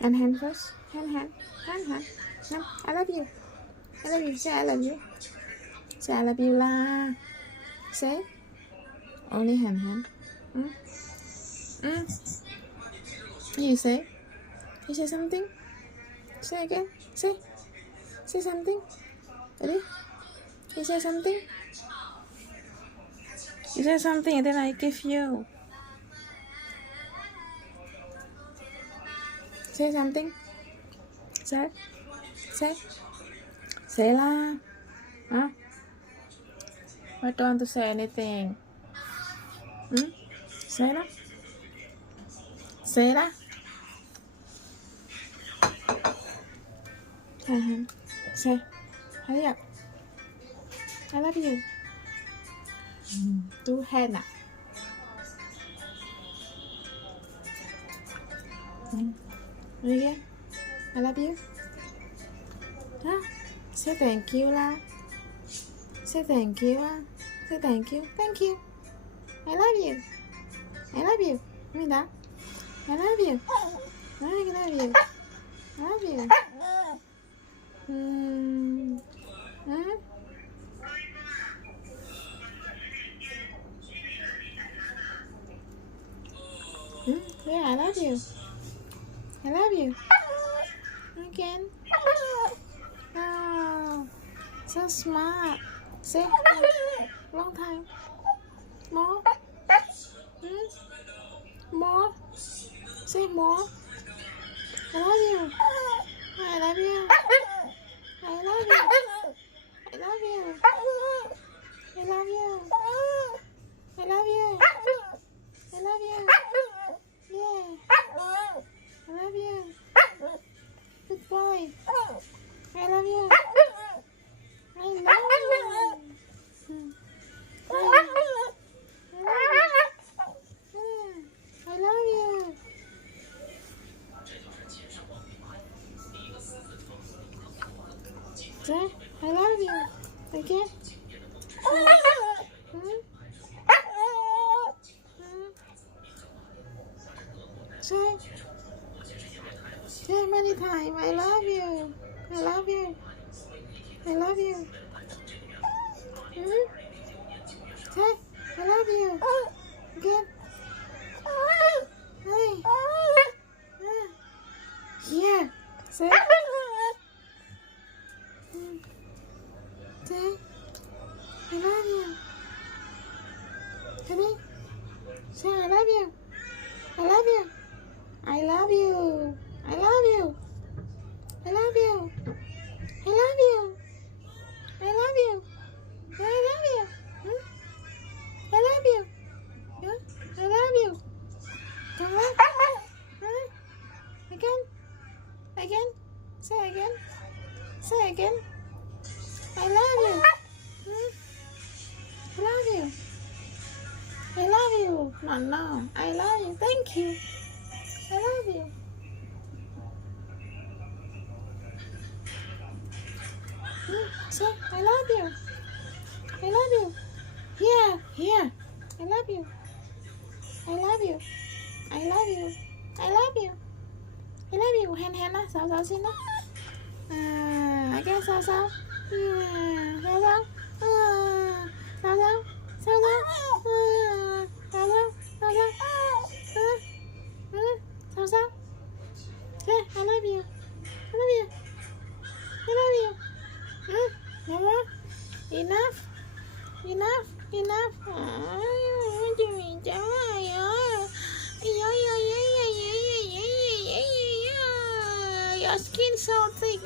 hand first. Hand. No, I love you. I love you. Say I love you. Say I love you la. Say. Only hand. You say. You say something. Say again. Say something. Ready? You say something. You say something and then I give you. Say something. Say lah. Huh? I don't want to say anything. Say lah. Say lah. Say. Hurry up. I love you. Two hand à? Again. I love you. Huh? Say thank you lah. Say thank you lah. Say thank you. Thank you. I love you. I love you. Minta. I love you. I love you. I love you. Yeah, I love you. I love you. Again. Oh, so smart. Say long time. More. More. Say more. I love you. I love you. I love you. I love you. I love you. I love you. I love you. Yeah. I love you. Good boy. I love you. I love you. I love you. Say, I love you. Okay? Say many times, I love you. I love you. I love you. Say, I love you. Again. Hey. Here. Say. Say, I love you. Ready? Say, I love you. I love you. I love you. I love you. I love you. I love you. I love you. I love you. I love you. I love you. Come on. Again. Again. Say again. Say again. I love you. I love you. I love you. No. I love you. Thank you. I love you. Say, I love you. I love you. Here. I love you. I love you. I love you. I love you. I love you. Hand á. Sao xin đó. Again, sao. Sao. Yeah, I love you. I love you. I love you. No more? Enough. Your skin so thick.